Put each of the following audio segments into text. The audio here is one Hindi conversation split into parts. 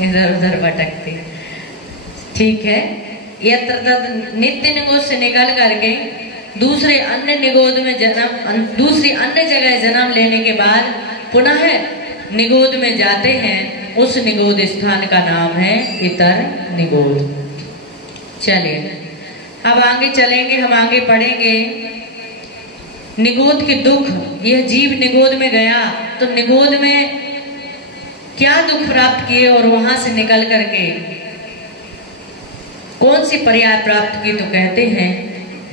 इधर उधर भटकते। ठीक है, यत्र तद नित्य निगोद से निकल करके दूसरे अन्य निगोद में जन्म, दूसरी अन्य जगह जन्म लेने के बाद पुनः निगोद में जाते हैं। उस निगोद स्थान का नाम है इतर निगोद। चलिए अब आगे चलेंगे, हम आगे पढ़ेंगे निगोद के दुख। यह जीव निगोद में गया तो निगोद में क्या दुख प्राप्त किए और वहां से निकल करके कौन सी पर्याय प्राप्त की, तो कहते हैं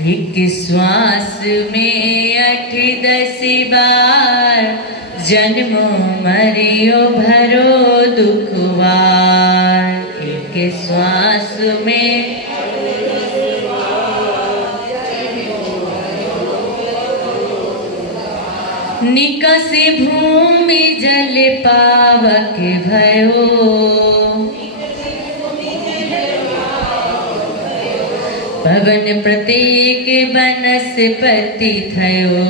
एक श्वास में 8-10 बार जन्मो मरियो भरो दुखवार। एक श्वास में निकस भूमि जल पावक भयो, पवन प्रत्येक वनस्पति थयो।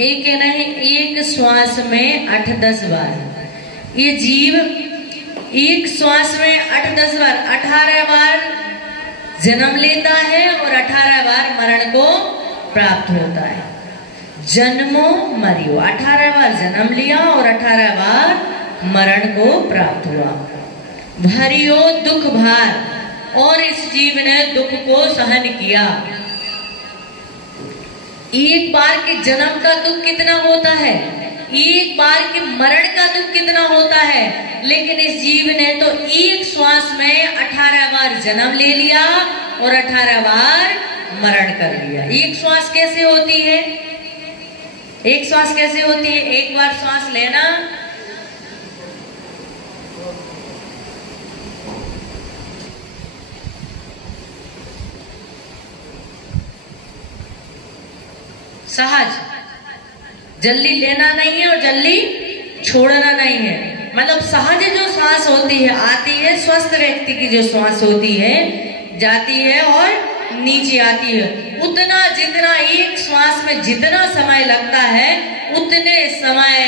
एक नहीं, एक श्वास में 8-10 बार ये जीव एक श्वास में 8-10 बार 18 बार जन्म लेता है और 18 बार मरण को प्राप्त होता है। जन्मो मरियो, 18 बार जन्म लिया और 18 बार मरण को प्राप्त हुआ। भरियो दुख भार, और इस जीव ने दुख को सहन किया। एक बार के जन्म का दुख कितना होता है, एक बार के मरण का दुख कितना होता है, लेकिन इस जीव ने तो एक श्वास में 18 बार जन्म ले लिया और 18 बार मरण कर लिया। एक श्वास कैसे होती है, एक श्वास कैसे होती है? एक बार श्वास लेना, सहज, जल्दी लेना नहीं है और जल्दी छोड़ना नहीं है। मतलब सहज जो सांस होती है आती है, स्वस्थ व्यक्ति की जो सांस होती है जाती है और नीचे आती है। उतना जितना एक श्वास में जितना समय लगता है उतने समय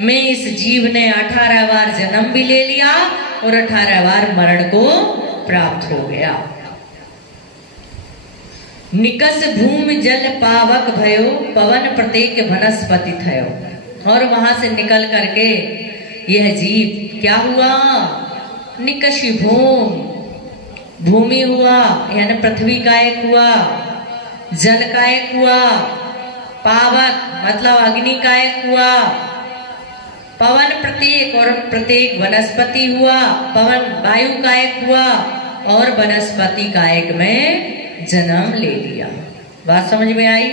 में इस जीव ने 18 बार जन्म भी ले लिया और 18 बार मरण को प्राप्त हो गया। निकस भूमि जल पावक भयो, पवन प्रत्येक वनस्पति थयो। और वहां से निकल करके यह जीव क्या हुआ? निकषी भूमि हुआ, यानी पृथ्वी का एक हुआ, जल का एक हुआ, पावक मतलब अग्नि का एक हुआ, पवन प्रत्येक और प्रत्येक वनस्पति हुआ, पवन वायु का एक हुआ और वनस्पति का एक में जन्म ले लिया। बात समझ में आई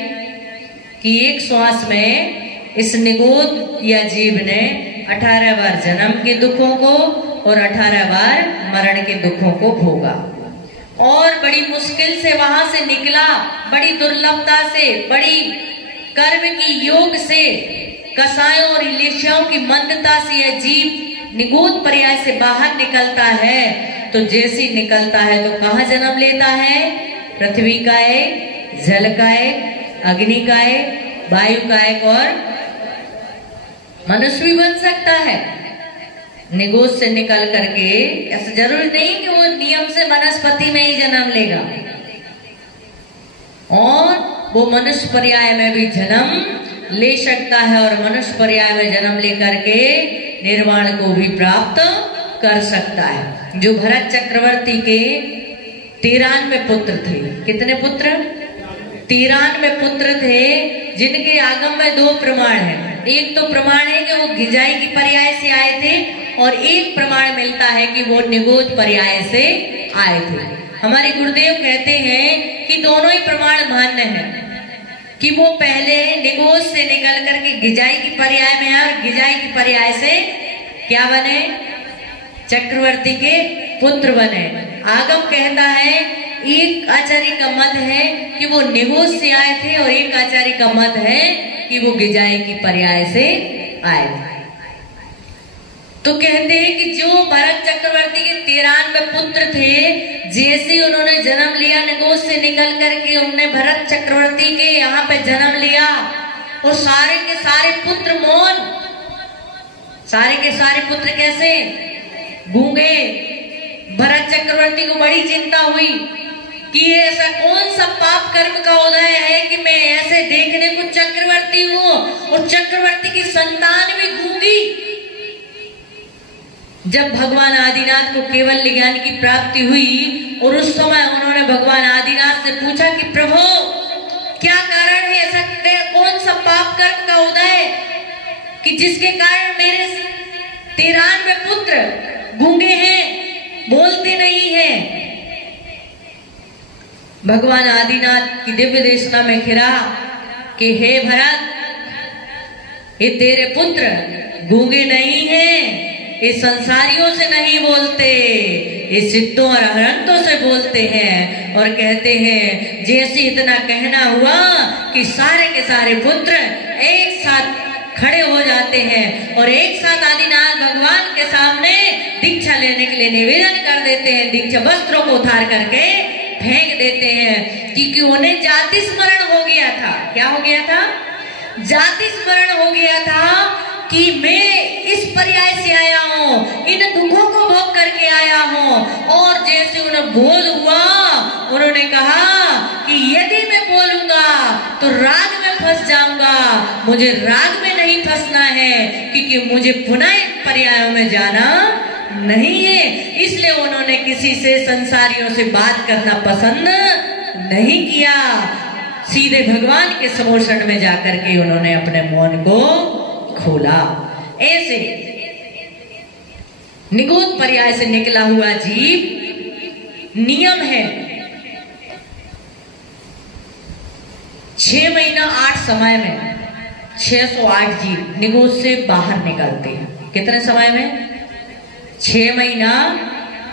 कि एक श्वास में इस निगोद या जीव ने 18 बार जन्म के दुखों को और 18 बार मरण के दुखों को भोगा और बड़ी मुश्किल से वहां से निकला, बड़ी दुर्लभता से, बड़ी कर्म की योग से, कसायों और इलेशियों की मंदता से यह जीव निगोद पर्याय से बाहर निकलता है। तो जैसे निकलता है तो कहाँ जन्म लेता है? पृथ्वी का एक, जल का एक, अग्नि का एक, वायु का एक और मनुष्य भी बन सकता है। निगोद से निकल करके ऐसा जरूरी नहीं कि वो नियम से वनस्पति में ही जन्म लेगा, और वो मनुष्य पर्याय में भी जन्म ले सकता है और मनुष्य पर्याय में जन्म लेकर के निर्वाण को भी प्राप्त कर सकता है। जो भरत चक्रवर्ती के 93 पुत्र थे। कितने पुत्र? 93 पुत्र थे, जिनके आगम में 2 प्रमाण हैं। एक तो प्रमाण है कि वो गिजाई की पर्याय से आए थे और एक प्रमाण मिलता है कि वो निगोद पर्याय से आए थे। हमारे गुरुदेव कहते हैं कि दोनों ही प्रमाण मान्य हैं कि वो पहले निगोद से निकल करके गिजाई की पर्याय में आए और गिजाई की पर्याय से क्या बने? चक्रवर्ती के पुत्र बने। आगम कहता है एक आचार्य का मत है कि वो निगोज से आए थे और एक आचार्य का मत है कि वो गिजाई की पर्याय से आए थे। तो कहते हैं कि जो भरत चक्रवर्ती के 93 पुत्र थे, जैसे उन्होंने जन्म लिया निगोज से निकल करके, उन्होंने भरत चक्रवर्ती के यहाँ पे जन्म लिया और सारे के सारे पुत्र मौन, सारे के सारे पुत्र कैसे गूंगे। भरत चक्रवर्ती को बड़ी चिंता हुई कि ऐसा कौन सा पाप कर्म का उदय है कि मैं ऐसे देखने को चक्रवर्ती हूँ और चक्रवर्ती की संतान भी गूंगी। जब भगवान आदिनाथ को केवल ज्ञान की प्राप्ति हुई और उस समय उन्होंने भगवान आदिनाथ से पूछा कि प्रभु क्या कारण है, ऐसा कौन सा पाप कर्म का उदय कि जिसके कारण मेरे 93 पुत्र गूंगे हैं, बोलते नहीं हैं। भगवान आदिनाथ की दिव्य देशना में खिरा कि हे भरत, ये तेरे पुत्र गूंगे नहीं हैं, ये संसारियों से नहीं बोलते, ये सिद्धों और अरहंतों से बोलते हैं। और कहते हैं जैसे इतना कहना हुआ कि सारे के सारे पुत्र एक साथ खड़े हो जाते हैं और एक साथ आदिनाथ भगवान के सामने दीक्षा लेने के लिए निवेदन कर देते हैं। दीक्षा वस्त्रों को उतार करके फेंक देते हैं क्योंकि उन्हें जाति स्मरण हो गया था। क्या हो गया था? जाति स्मरण हो गया था कि मैं इस पर्याय से आया हूँ, इन दुखों को भोग करके आया हूँ। और जैसे उन्हें बोध हुआ, उन्होंने कहा कि यदि मैं बोलूंगा तो राग में फंस जाऊंगा, मुझे राग में नहीं फंसना है क्योंकि मुझे पुनः पर्यायों में जाना नहीं है। इसलिए उन्होंने किसी से, संसारियों से बात करना पसंद नहीं किया। सीधे भगवान के समोषण में जाकर के उन्होंने अपने मौन को खोला। ऐसे निगूढ़ पर्याय से निकला हुआ जीव नियम है 6 महीना 8 समय में 608 जीव निगूढ़ से बाहर निकलते हैं। कितने समय में? 6 महीना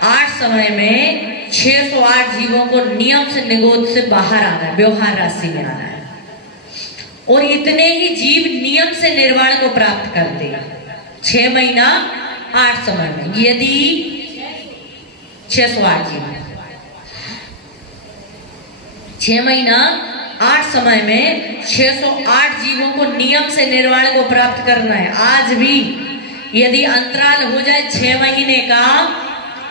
8 समय में 608 जीवों को नियम से निगोद से बाहर आना है, व्यवहार राशि में आना है। और इतने ही जीव नियम से निर्वाण को प्राप्त करते हैं 6 महीना 8 समय में। यदि 608 जीव 6 महीना 8 समय में 608 जीवों को नियम से निर्वाण को प्राप्त करना है। आज भी यदि अंतराल हो जाए 6 महीने का,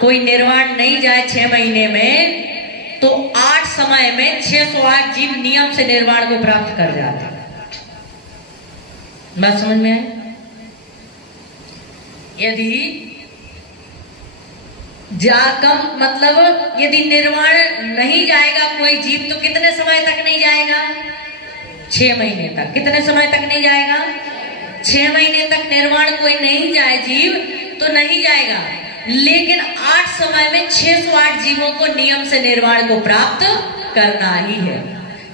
कोई निर्वाण नहीं जाए 6 महीने में, तो 8 समय में 608 जीव नियम से निर्वाण को प्राप्त कर जाते हैं। बात समझ में आए? यदि मतलब यदि निर्वाण नहीं जाएगा कोई जीव तो कितने समय तक नहीं जाएगा? 6 महीने तक। कितने समय तक नहीं जाएगा? 6 महीने तक निर्वाण कोई नहीं जाए जीव तो नहीं जाएगा। लेकिन 8 समय में 608 जीवों को नियम से निर्वाण को प्राप्त करना ही है।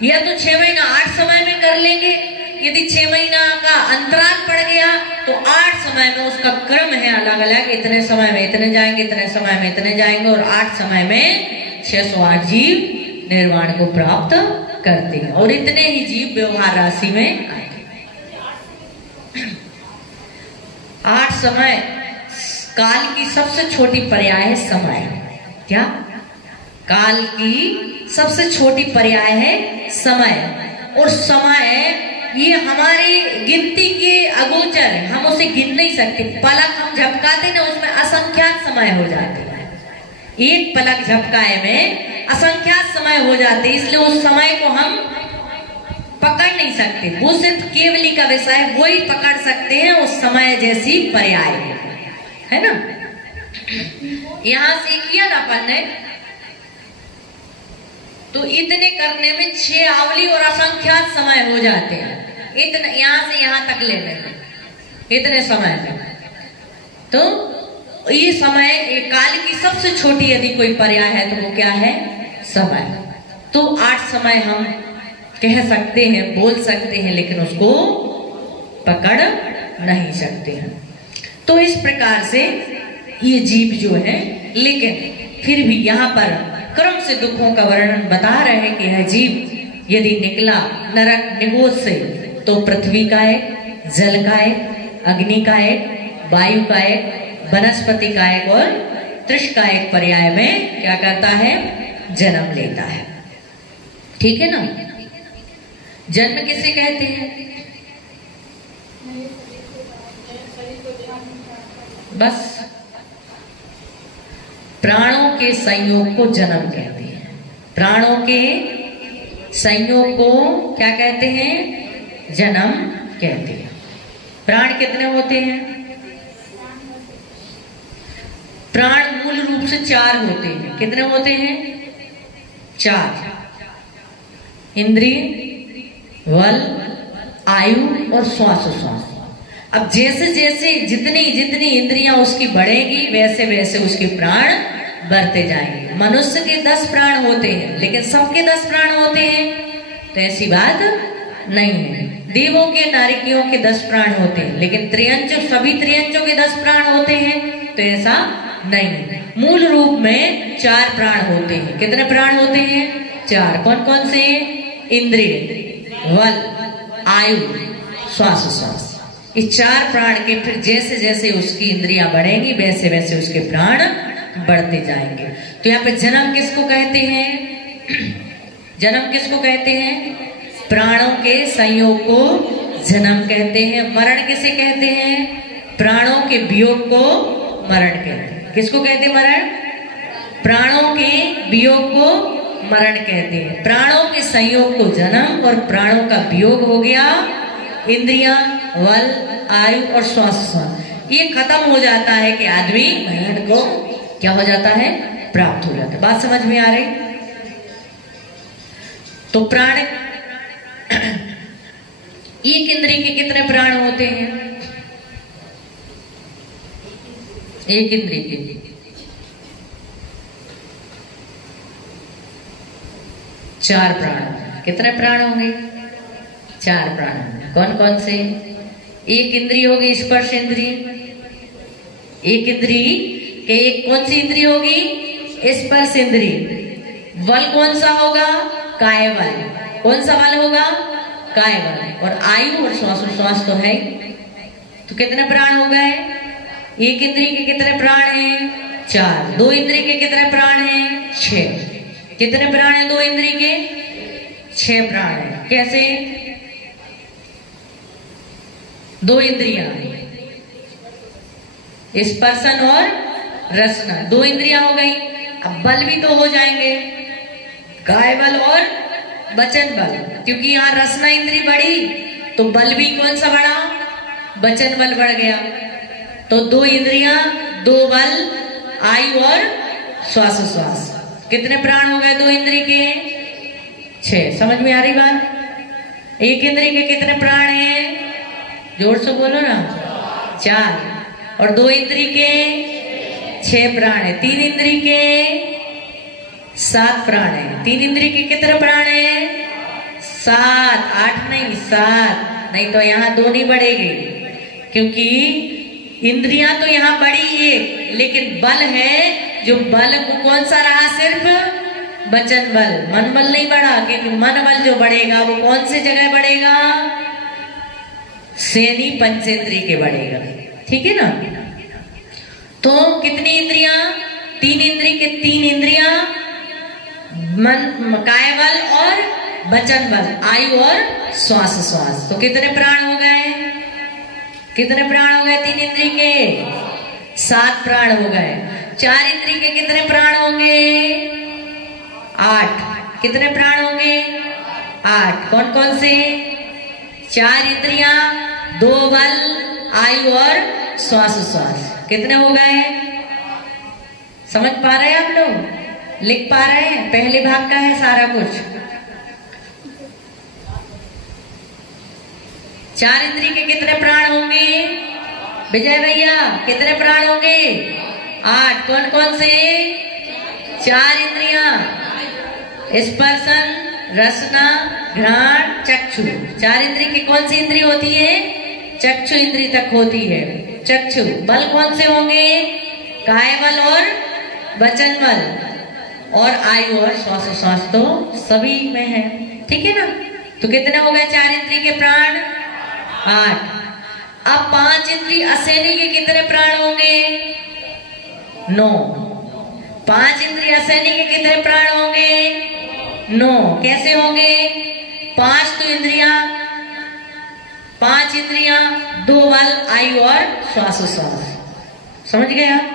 या तो 6 महीना 8 समय में कर लेंगे, यदि 6 महीना का अंतराल पड़ गया तो 8 समय में उसका क्रम है अलग अलग, इतने समय में इतने जाएंगे, इतने समय में इतने जाएंगे, और 8 समय में 608 जीव निर्वाण को प्राप्त करते हैं। और इतने ही जीव व्यवहार राशि में 8 समय। काल की सबसे छोटी पर्याय है समय। क्या? काल की सबसे छोटी पर्याय है समय। और समय ये हमारी गिनती के अगोचर है, हम उसे गिन नहीं सकते। पलक हम झपकाते ना, उसमें असंख्यात समय हो जाते हैं। एक पलक झपकाए में असंख्यात समय हो जाते, इसलिए उस समय को हम पकड़ नहीं सकते। वो सिर्फ केवली का विषय, वो ही पकड़ सकते हैं। उस समय जैसी पर्याय है ना। यहां से किया ना अपन ने, तो इतने करने में 6 आवली और असंख्यात समय हो जाते हैं। इतने यहां से यहां तक लेने में इतने समय में, तो ये समय काल की सबसे छोटी यदि कोई पर्याय है तो वो क्या है? समय। तो 8 समय हम कह सकते हैं, बोल सकते हैं, लेकिन उसको पकड़ नहीं सकते हैं। तो इस प्रकार से ये जीव जो है, लेकिन फिर भी यहाँ पर क्रम से दुखों का वर्णन बता रहे हैं कि यह जीव यदि निकला नरक निगोद से तो पृथ्वी का एक, जल का एक, अग्नि का एक, वायु का एक, वनस्पति का एक और त्रिश का एक पर्याय में क्या करता है, जन्म लेता है। ठीक है ना। जन्म किसे कहते हैं? बस प्राणों के संयोग को जन्म कहते हैं। प्राणों के संयोग को क्या कहते हैं? जन्म कहते हैं। प्राण कितने होते हैं? प्राण मूल रूप से 4 होते हैं। कितने होते हैं? 4। इंद्रिय, बल, आयु और श्वासोश्वास। अब जैसे जैसे जितनी जितनी इंद्रियां उसकी बढ़ेगी वैसे वैसे उसके प्राण बढ़ते जाएंगे। मनुष्य के 10 प्राण होते हैं, लेकिन सबके 10 प्राण होते हैं तो ऐसी बात नहीं है। देवों के, नारिकियों के 10 प्राण होते हैं, लेकिन त्रियंचों, सभी त्रियंचों के 10 प्राण होते हैं तो ऐसा नहीं है। मूल रूप में 4 प्राण होते हैं। कितने प्राण होते हैं? 4। कौन कौन से? इंद्रिय, बल, आयु, श्वासोश्वास। इस 4 प्राण के फिर जैसे जैसे उसकी इंद्रियां बढ़ेंगी वैसे वैसे उसके प्राण बढ़ते जाएंगे। तो यहाँ पे जन्म किसको कहते हैं? जन्म किसको कहते हैं? प्राणों के संयोग को जन्म कहते हैं। मरण किसे कहते हैं? प्राणों के वियोग को मरण कहते हैं। किसको कहते हैं मरण? प्राणों के वियोग को मरण कहते हैं। प्राणों के संयोग को जन्म और प्राणों का वियोग हो गया इंद्रियां, बल, आयु और श्वास। ये खत्म हो जाता है कि आदमी मरण को क्या हो जाता है? प्राप्त हो जाता है। बात समझ में आ रही? तो प्राण, एक इंद्रिय के कितने प्राण होते हैं? एक इंद्रिय के 4 प्राण। कितने प्राण होंगे? 4 प्राण। कौन कौन से? एक इंद्रिय होगी स्पर्श इंद्रिय। एक इंद्रिय के एक कौन सी इंद्रिय होगी? स्पर्श इंद्रिय। बल कौन सा होगा? काय बल। कौन सा बल होगा? काय बल। और आयु और श्वासोश्वास तो है। तो कितने प्राण हो गए? एक इंद्रिय के कितने प्राण हैं? 4। 2 इंद्रिय के कितने प्राण हैं? 6। कितने प्राण हैं 2 इंद्रिय के? 6 प्राण हैं। कैसे? 2 इंद्रियां, स्पर्शन और रसना, 2 इंद्रियां हो गई। अब बल भी तो हो जाएंगे, काय बल और वचन बल, क्योंकि यहाँ रसना इंद्रिय बढ़ी तो बल भी कौन सा बढ़ा? वचन बल बढ़ गया। तो 2 इंद्रियां, 2 बल, आयु और श्वासोश्वास। कितने प्राण हो गए 2 इंद्रिय के? 6। समझ में आ रही बात? एक इंद्रिय के कितने प्राण हैं? जोर से बोलो ना। 4। और 2 इंद्रिय के 6 प्राण है। 3 इंद्रिय के 7 प्राण है। 3 इंद्रिय के कितने प्राण है? 7। 8 नहीं, 7। नहीं तो यहाँ 2 नहीं बढ़ेगी, क्योंकि इंद्रियां तो यहाँ बढ़ी एक, लेकिन बल है जो बल कौन सा रहा? सिर्फ वचन बल। मन बल नहीं बढ़ा, क्योंकि मन बल जो बढ़ेगा वो कौन सी जगह बढ़ेगा? सेनी पंचेंद्रिय के बढ़ेगा। ठीक है ना। तो कितनी इंद्रियां? 3 इंद्रिय के 3 इंद्रियां, मन, काय बल और वचन बल, आयु और श्वासोश्वास। तो कितने प्राण हो गए? कितने प्राण हो गए 3 इंद्रिय के? 7 प्राण हो गए। 4 इंद्रिय के कितने प्राण होंगे? 8। कितने प्राण होंगे? 8। कौन कौन से? 4 इंद्रियां, 2 बल, आयु और श्वासोश्वास। कितने हो गए? समझ पा रहे हैं आप लोग? लिख पा रहे हैं? पहले भाग का है सारा कुछ। 4 इंद्रिय के कितने प्राण होंगे? विजय भैया कितने प्राण होंगे? 8। कौन कौन से? 4 इंद्रियां, स्पर्शन, रसना, घ्राण, चक्षु। 4 इंद्रिय की कौन सी इंद्रिय होती है? चक्षु इंद्रिय तक होती है। चक्षु। बल कौन से होंगे? काय बल और वचन बल। और आयु और श्वासोश्वास तो सभी में है, ठीक है ना। तो कितने हो गए 4 इंद्रिय के प्राण? 8। अब 5 इंद्रिय असैनी के कितने प्राण होंगे? 9। 5 इंद्रिय असैनी के कितने प्राण होंगे? 9। कैसे होंगे? 5 तो इंद्रियां, 5 इंद्रियां, 2 बल, आयु और श्वासोश्वास। समझ गए आप?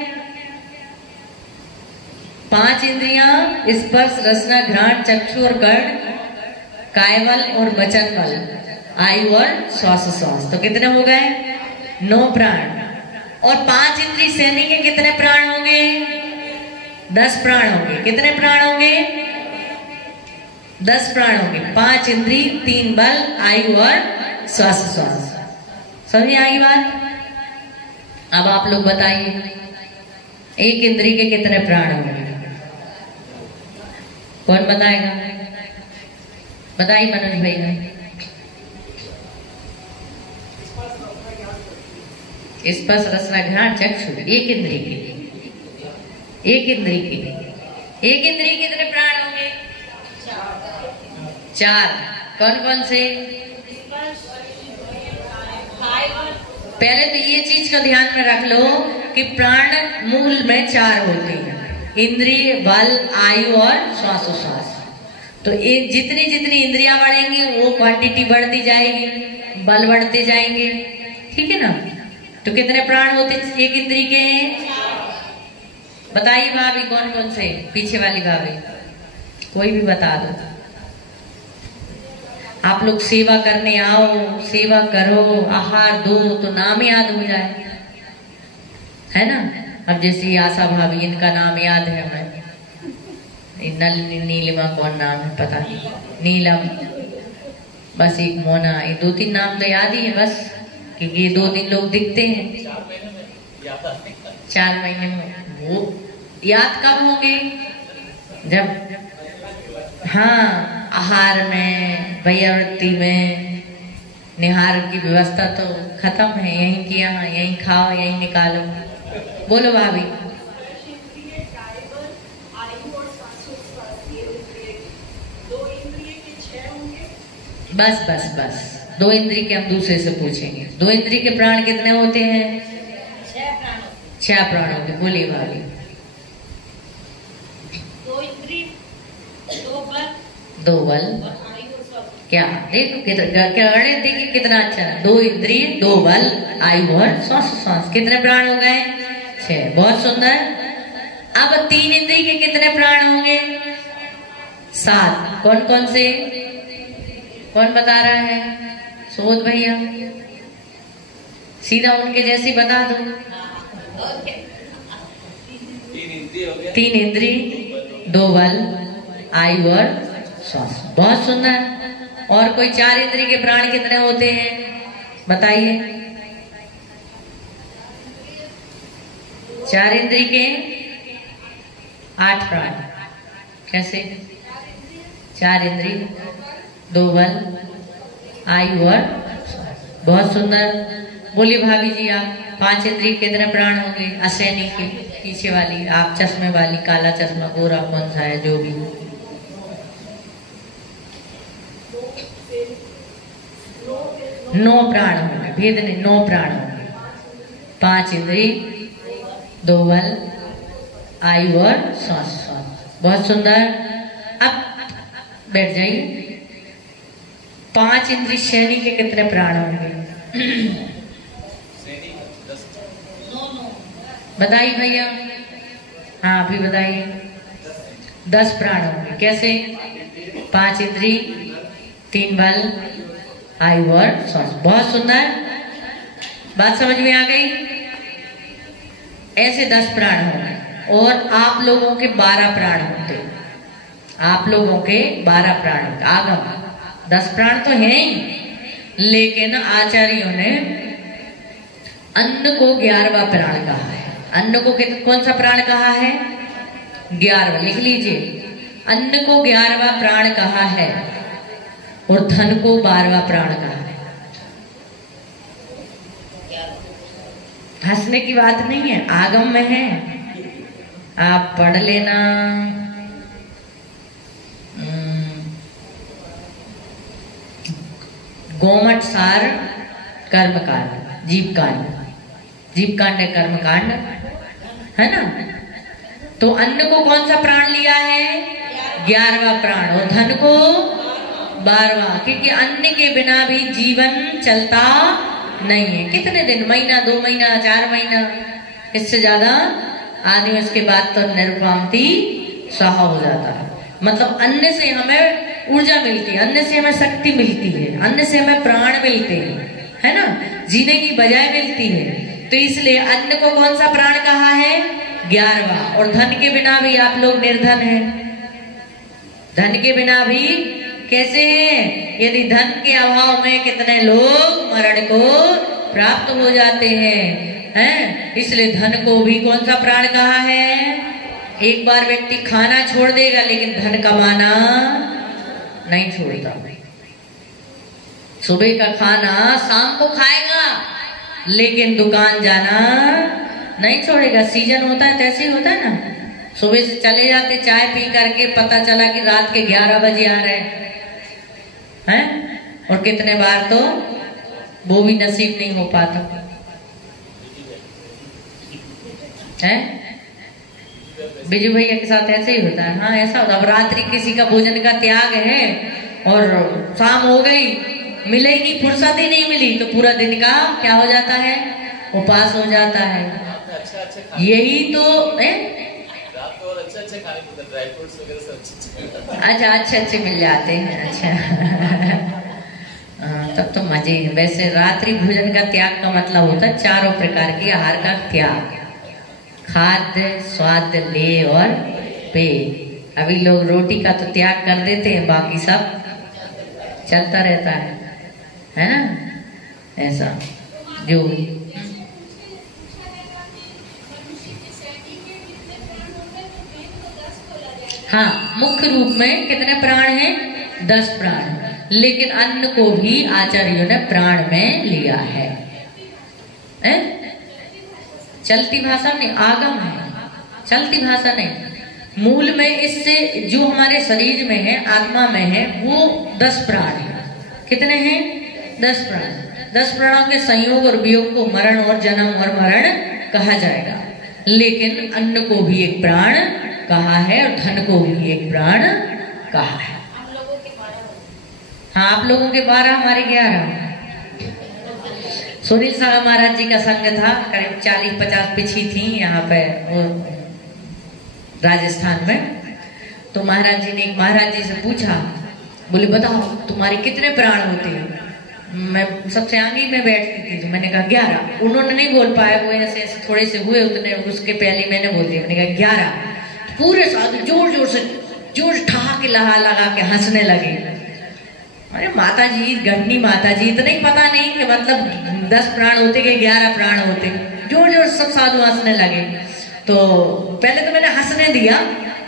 5 इंद्रियां स्पर्श, रसना, घ्राण, चक्षु और कर्ण, कायबल और वचन बल, आयु और श्वासोश्वास। तो कितने हो गए? 9 प्राण। और 5 इंद्रिय सैनिक के कितने प्राण होंगे? 10 प्राण होंगे। कितने प्राण होंगे? 10 प्राण होंगे। 5 इंद्रिय, 3 बल, आयु और श्वासोश्वास। समझ आई बात? अब आप लोग बताइए, एक इंद्रिय के कितने प्राण होंगे? कौन बताएगा? बताइए मनोज भैया। स्पर्श, रसना, घ्राण, चक्षु, एक इंद्रिय के, एक इंद्रिय के, एक इंद्रिय के कितने प्राण होंगे? 4। कौन कौन से? पहले तो ये चीज को ध्यान में रख लो कि प्राण मूल में 4 होते हैं, इंद्रिय, बल, आयु और श्वासोश्वास। तो एक जितनी जितनी इंद्रियां बढ़ेंगी वो क्वांटिटी बढ़ती जाएगी, बल बढ़ते जाएंगे, ठीक है ना। तो कितने प्राण होते एक इंद्रिय के? बताइए भाभी, कौन कौन से? पीछे वाली भाभी, कोई भी बता दो। आप लोग सेवा करने आओ, सेवा करो, आहार दो तो नाम याद हो जाए, है ना। अब जैसे आशा भाभी, इनका नाम याद है हमें, नीलिमा कौन नाम है पता नहीं, नीलम, बस एक मोना, ये 2-3 नाम तो याद ही है बस, क्योंकि ये 2 दिन लोग दिखते हैं 4 महीने में। वो याद कब होंगे? जब, हाँ, आहार में, भैयावृत्ति में, निहार की व्यवस्था तो खत्म है, यहीं की यहाँ, यहीं खाओ, यहीं निकालो। बोलो भाभी। बस बस बस, 2 इंद्रिय के हम दूसरे से पूछेंगे। 2 इंद्रिय के प्राण कितने होते हैं? 6 प्राण होते। बोलिए भाभी। 2 इंद्रिय, 2 बल, क्या देखो गणित देखिए कितना अच्छा है। 2 इंद्रिय, 2 बल, आयु और श्वासोश्वास। कितने प्राण हो गए? 6। बहुत सुंदर। अब 3 इंद्रिय के कितने प्राण होंगे? 7। कौन कौन से? कौन बता रहा है? सोच भैया, सीधा उनके जैसी बता दो। 3 इंद्रिय, 2 बल, आयु और श्वास। बहुत सुंदर। और कोई 4 इंद्रिय के प्राण कितने होते हैं? बताइए। 4 इंद्रिय के 8 प्राण। कैसे? 4 इंद्रिय, 2 बल, आयु और बहुत सुंदर। बोलिए भाभी जी आप, 5 इंद्रिय कितने प्राण होंगे? असैनी के पीछे वाली, आप चश्मे वाली, काला चश्मा, गोरा कौन सा है, जो भी। 9 प्राण होंगे, भेद नहीं, 9 प्राण होंगे। 5 इंद्रिय, 2 बल, आयु और श्वास। बहुत सुंदर। अब बैठ जाइए। 5 इंद्रिय सैनी के कितने प्राण होंगे? बताइए भैया। हाँ अभी बताइए। 10 प्राण होंगे। कैसे? 5 इंद्रिय, 3 बल, आयु और श्वास। बहुत सुंदर। बात समझ में आ गई? ऐसे 10 प्राण होंगे। और आप लोगों के 12 प्राण होते। आप लोगों के 12 प्राण होते। आगम 10 प्राण तो है ही, लेकिन आचार्यों ने अन्न को 11वां प्राण कहा है। अन्न को कौन सा प्राण कहा है? 11वां। लिख लीजिए, अन्न को 11वां प्राण कहा है और धन को 12वां प्राण कहा है। हंसने की बात नहीं है, आगम में है, आप पढ़ लेना। गोमट सार कर्मकांड, जीवकांड, जीवकांड है कर्मकांड, है ना। तो अन्न को कौन सा प्राण लिया है? 11वां प्राण, और धन को 12वां, क्योंकि अन्न के बिना भी जीवन चलता नहीं है। कितने दिन, महीना, 2 महीना, 4 महीना, इससे ज्यादा आदमी उसके बाद तो निर्वांति स्वाहा हो जाता है। मतलब अन्न से हमें ऊर्जा मिलती है, अन्न से हमें शक्ति मिलती है, अन्न से हमें प्राण मिलते हैं, है ना, जीने की बजाय मिलती है। तो इसलिए अन्न को कौन सा प्राण कहा है? 11वां। और धन के बिना भी आप लोग निर्धन हैं, धन के बिना भी कैसे हैं? यदि धन के अभाव में कितने लोग मरण को प्राप्त हो जाते हैं। इसलिए धन को भी कौन सा प्राण कहा है? एक बार व्यक्ति खाना छोड़ देगा लेकिन धन कमाना नहीं छोड़ता। सुबह का खाना शाम को खाएगा लेकिन दुकान जाना नहीं छोड़ेगा। सीजन होता है तैसे ही होता है ना, सुबह से चले जाते चाय पी करके, पता चला कि रात के 11 बजे आ रहे हैं, और कितने बार तो वो भी नसीब नहीं हो पाता है। बिजू भैया के साथ ऐसे ही होता है। हाँ, ऐसा होता। अब रात्रि किसी का भोजन का त्याग है और शाम हो गई, मिले ही नहीं, फुर्सत ही नहीं मिली, तो पूरा दिन का क्या हो जाता है? उपास हो जाता है। यही तो अच्छा, अच्छे मिल जाते हैं। अच्छा तब तो मजे। वैसे रात्रि भोजन का त्याग का मतलब होता है 4 प्रकार के आहार का त्याग, खाद्य, स्वाद, लेय और पेय। अभी लोग रोटी का तो त्याग कर देते हैं, बाकी सब चलता रहता है ना, ऐसा जो। हाँ, मुख्य रूप में कितने प्राण हैं? 10 प्राण, लेकिन अन्न को भी आचार्यों ने प्राण में लिया है। चलती भाषा नहीं, आगम है, चलती भाषा नहीं। मूल में इससे जो हमारे शरीर में है, आत्मा में है, वो 10 प्राण है। कितने हैं? 10 प्राण। 10 प्राणों के संयोग और वियोग को मरण और जन्म और मरण कहा जाएगा, लेकिन अन्न को भी एक प्राण कहा है और धन को भी एक प्राण कहा है। हाँ, आप लोगों के 12, हमारे 11। सुनील साहब महाराज जी का संग था, करीब 40-50 पिछी थी यहाँ पे राजस्थान में। तो महाराज जी ने एक महाराज जी से पूछा, बोले बताओ तुम्हारे कितने प्राण होते हैं? मैं सबसे आगे में बैठती थी, तो मैंने कहा 11। उन्होंने नहीं बोल पाए, वो ऐसे थोड़े से हुए, उतने उसके पहले मैंने बोल दिया, मैंने कहा 11। पूरे साधु जोर से ठहाके लगा के हंसने लगे। अरे माता जी, गढ़नी माता जी, इतना ही पता नहीं कि मतलब 10 प्राण होते कि 11 प्राण होते। जोर सब साधु हंसने लगे। तो पहले तो मैंने हंसने दिया,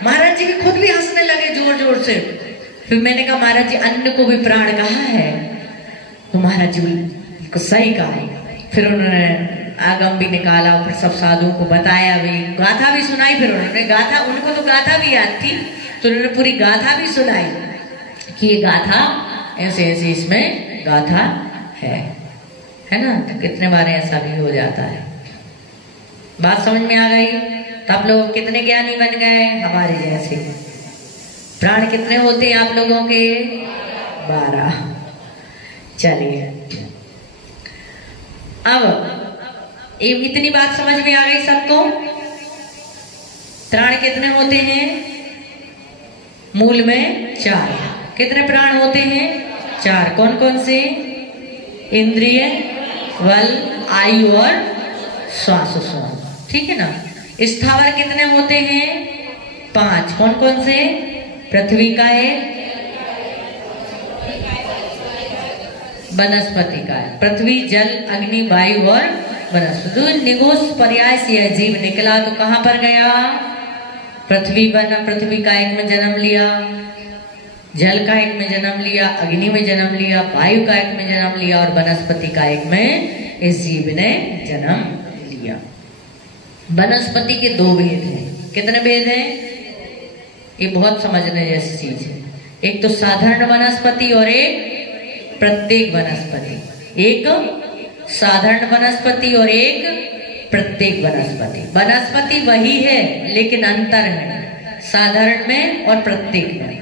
महाराज जी भी खुद भी हंसने लगे जोर से। फिर मैंने कहा महाराज जी, अन्न को भी प्राण कहा है? तो महाराज जी को सही कहा। फिर उन्होंने आगम भी निकाला, फिर सब साधुओं को बताया भी, गाथा भी सुनाई। फिर उन्होंने गाथा, उनको तो गाथा भी याद थी, तो उन्होंने पूरी गाथा भी सुनाई कि ये गाथा ऐसे इसमें गाथा है ना। तो कितने बार ऐसा भी हो जाता है। बात समझ में आ गई? तब लोग कितने ज्ञानी बन गए हमारे जैसे। प्राण कितने होते हैं आप लोगों के? 12। चलिए, अब इतनी बात समझ में आ गई सबको? प्राण कितने होते हैं? मूल में 4। कितने प्राण होते हैं? 4। कौन कौन से? इंद्रिय, बल, आयु और श्वासोच्छ्वास, ठीक है ना। स्थावर कितने होते हैं? 5। कौन कौन से? पृथ्वी का है, वनस्पति का है। पृथ्वी, जल, अग्नि, वायु और वनस्पति। तो निगोष पर्याय से यह जीव निकला तो कहां पर गया? पृथ्वी बना, पृथ्वी का एक में जन्म लिया, जल का एक में जन्म लिया, अग्नि में जन्म लिया, वायु का एक में जन्म लिया और वनस्पति का एक में इस जीव ने जन्म लिया। वनस्पति के 2 भेद हैं। कितने भेद हैं? ये बहुत समझने जैसी चीज है। एक तो साधारण वनस्पति और एक प्रत्येक वनस्पति, एक साधारण वनस्पति और एक प्रत्येक वनस्पति। वनस्पति वही है लेकिन अंतर है साधारण में और प्रत्येक में।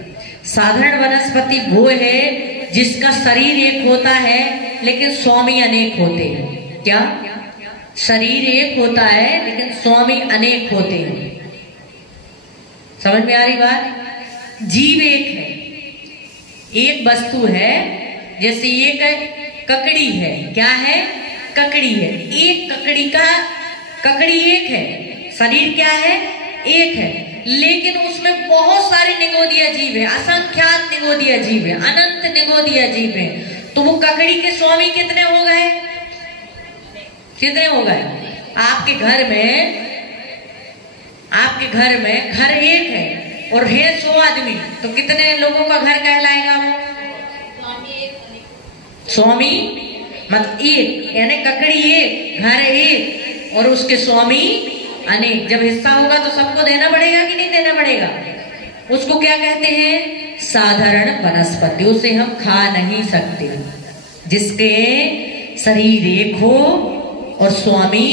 साधारण वनस्पति वो है जिसका शरीर एक होता है लेकिन स्वामी अनेक होते हैं। क्या? शरीर एक होता है लेकिन स्वामी अनेक होते हैं। समझ में आ रही बात? जीव एक है, एक वस्तु है, जैसे एक ककड़ी है। क्या है? ककड़ी है। एक ककड़ी एक है, शरीर क्या है? एक है, लेकिन उसमें बहुत सारे निगोदिया जीव है, असंख्यात निगोदिया जीव है, अनंत निगोदिया जीव है। तो वो ककड़ी के स्वामी कितने हो गए? कितने हो गए? आपके घर में घर एक है और है 100 आदमी, तो कितने लोगों का घर कहलाएगा वो? स्वामी मतलब एक, यानी ककड़ी एक, घर एक और उसके स्वामी अनेक। जब हिस्सा होगा तो सबको देना पड़ेगा कि नहीं देना पड़ेगा? उसको क्या कहते हैं? साधारण वनस्पति। उसे हम खा नहीं सकते। जिसके शरीर एक हो और स्वामी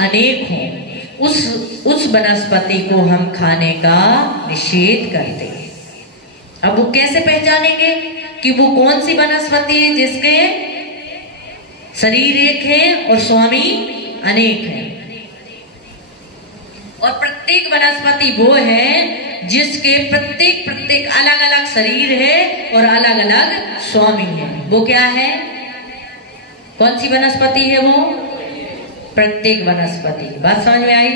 अनेक हो, उस वनस्पति को हम खाने का निषेध करते हैं। अब वो कैसे पहचानेंगे कि वो कौन सी वनस्पति है जिसके शरीर एक है और स्वामी अनेक है? और प्रत्येक वनस्पति वो है जिसके प्रत्येक अलग अलग शरीर है और अलग अलग स्वामी है। वो क्या है? कौन सी वनस्पति है वो? प्रत्येक वनस्पति। बात समझ में आई?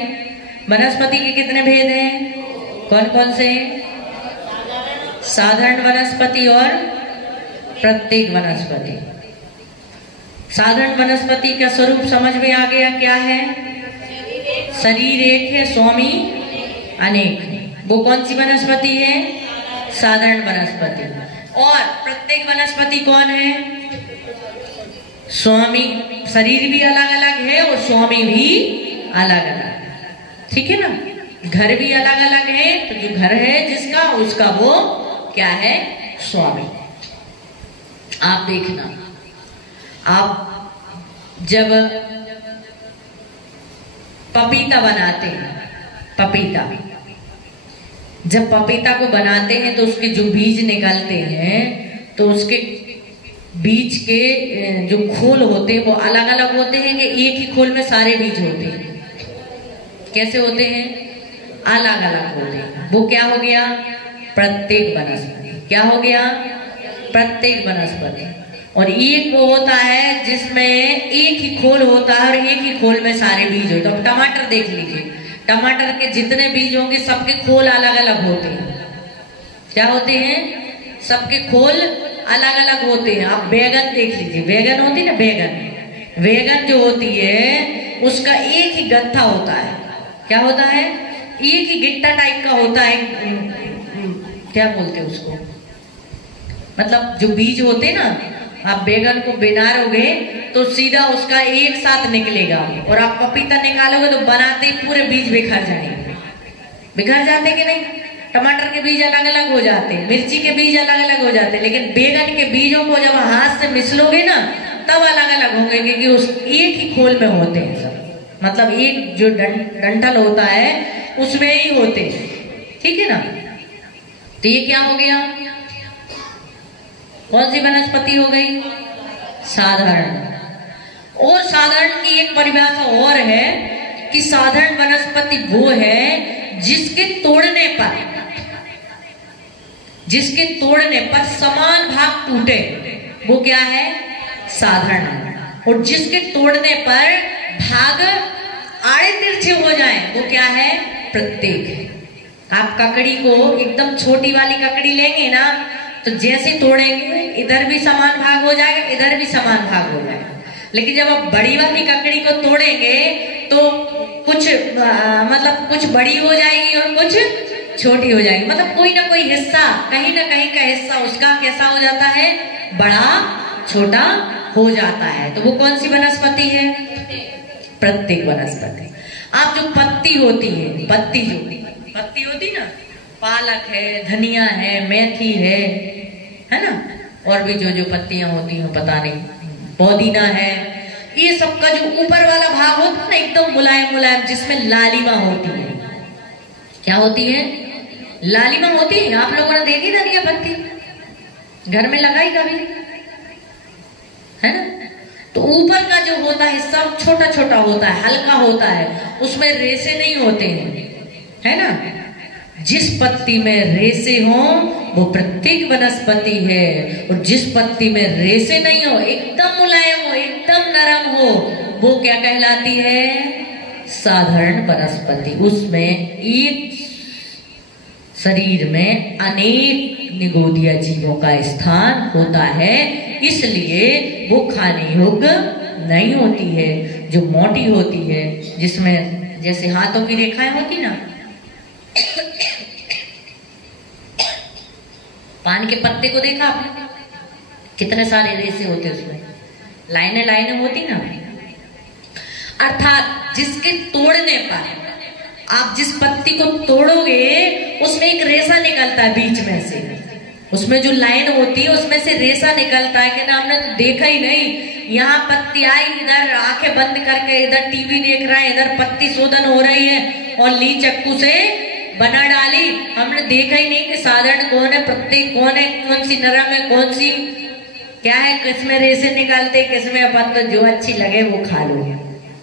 वनस्पति के कितने भेद हैं? कौन कौन से? साधारण वनस्पति और प्रत्येक वनस्पति। साधारण वनस्पति का स्वरूप समझ में आ गया? क्या है? शरीर एक है, स्वामी अनेक है। वो कौन सी वनस्पति है? साधारण वनस्पति। और प्रत्येक वनस्पति कौन है? स्वामी, शरीर भी अलग अलग है और स्वामी भी अलग अलग। ठीक है ना? घर भी अलग अलग है, तो जो घर है जिसका, उसका वो क्या है? स्वामी। आप देखना, आप जब पपीता बनाते हैं, जब पपीता को बनाते हैं तो उसके जो बीज निकलते हैं, तो उसके बीज के जो खोल होते हैं वो अलग अलग होते हैं कि एक ही खोल में सारे बीज होते हैं? कैसे होते हैं? अलग अलग होते हैं। वो क्या हो गया? प्रत्येक वनस्पति। क्या हो गया? प्रत्येक वनस्पति। और एक वो होता है जिसमें एक ही खोल होता है और एक ही खोल में सारे बीज होते हैं। अब टमाटर देख लीजिए, टमाटर के जितने बीज होंगे सबके खोल अलग अलग होते हैं। क्या होते हैं? सबके खोल अलग अलग होते हैं। आप बैगन देख लीजिए, बैगन होती है ना, बैगन जो होती है उसका एक ही गत्था होता है। क्या होता है? एक ही गिट्टा टाइप का होता है। क्या बोलते हैं उसको? मतलब जो बीज होते हैं ना, आप बैगन को बिनारोगे तो सीधा उसका एक साथ निकलेगा, और आप पपीता निकालोगे तो बनाते ही पूरे बीज बिखर जाएंगे। बिखर जाते कि नहीं? टमाटर के बीज अलग अलग हो जाते, मिर्ची के बीज अलग अलग हो जाते, लेकिन बैगन के बीजों को जब हाथ से मिसलोगे ना तब अलग अलग होंगे, क्योंकि उस एक ही खोल में होते हैं सब। मतलब एक जो डंठल होता है उसमें ही होते हैं। ठीक है ना? तो ये क्या हो गया? कौन सी वनस्पति हो गई? साधारण। और साधारण की एक परिभाषा और है कि साधारण वनस्पति वो है जिसके तोड़ने पर समान भाग टूटे, वो क्या है? साधारण। और जिसके तोड़ने पर भाग आड़े तिरछे हो जाए वो क्या है? प्रत्येक। आप ककड़ी को एकदम छोटी वाली ककड़ी लेंगे ना, तो जैसे तोड़ेंगे इधर भी समान भाग हो जाएगा, इधर भी समान भाग हो जाएगा। लेकिन जब आप बड़ी वाली ककड़ी को तोड़ेंगे तो कुछ बड़ी हो जाएगी और कुछ छोटी हो जाएगी। मतलब कोई ना कोई हिस्सा, कहीं ना कहीं का हिस्सा उसका कैसा हो जाता है? बड़ा छोटा हो जाता है। तो वो कौन सी वनस्पति है? प्रत्येक वनस्पति। आप जो पत्ती होती ना, पालक है, धनिया है, मेथी है ना, और भी जो जो पत्तियां होती हैं पता नहीं, पुदीना है, ये सबका जो ऊपर वाला भाग होता है ना एकदम मुलायम मुलायम, जिसमें लालिमा होती है। क्या होती है? लालिमा होती है। आप लोगों ने देखी धनिया पत्ती घर में लगाई कभी? है ना? तो ऊपर का जो होता है सब छोटा छोटा होता है, हल्का होता है, उसमें रेशे नहीं होते हैं, है ना? जिस पत्ती में रेशे हो वो प्रत्येक वनस्पति है, और जिस पत्ती में रेशे नहीं हो, एकदम मुलायम हो, एकदम नरम हो, वो क्या कहलाती है? साधारण वनस्पति। उसमें एक शरीर में अनेक निगोदिया जीवों का स्थान होता है, इसलिए वो खाने योग्य नहीं होती है। जो मोटी होती है, जिसमें जैसे हाथों की रेखाएं होती ना, पान के पत्ते को देखा आपने? कितने सारे रेशे होते उसमें, लाइनें लाइनें होती ना। अर्थात जिसके तोड़ने पर आप जिस पत्ती को तोड़ोगे उसमें एक रेशा निकलता है बीच में से, उसमें जो लाइन होती है उसमें से रेशा निकलता है कि ना हमने तो देखा ही नहीं। यहाँ पत्ती आई, इधर आंखें बंद करके इधर टीवी देख रहा है, इधर पत्ती शोधन हो रही है, और ली चक्कू से बना डाली, हमने देखा ही नहीं कि साधारण कौन है, प्रत्येक कौन है, कौन सी नरम है, कौन सी क्या है, किसमें रेशे निकालते, किसमें अपन तो जो अच्छी लगे वो खा लो,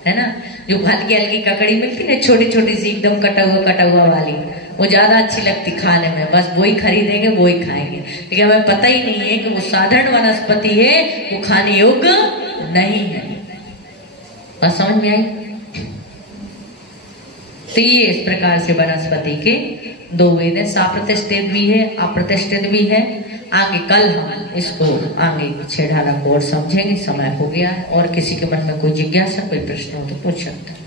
है ना? जो हल्की हल्की ककड़ी मिलती है छोटी छोटी सी एकदम कटा हुआ वाली, वो ज्यादा अच्छी लगती खाने में, बस वही खरीदेंगे वही खाएंगे, लेकिन हमें पता ही नहीं है कि वो साधारण वनस्पति है, वो खाने योग्य नहीं है। बस समझ में आई? तो ये इस प्रकार से वनस्पति के दो वेद है, साप्रतिष्ठित भी है, अप्रतिष्ठित भी है। आगे कल हम इसको आगे छेड़ाना को और समझेंगे। समय हो गया है, और किसी के मन में कोई जिज्ञासा कोई प्रश्न हो तो पूछ सकते हैं।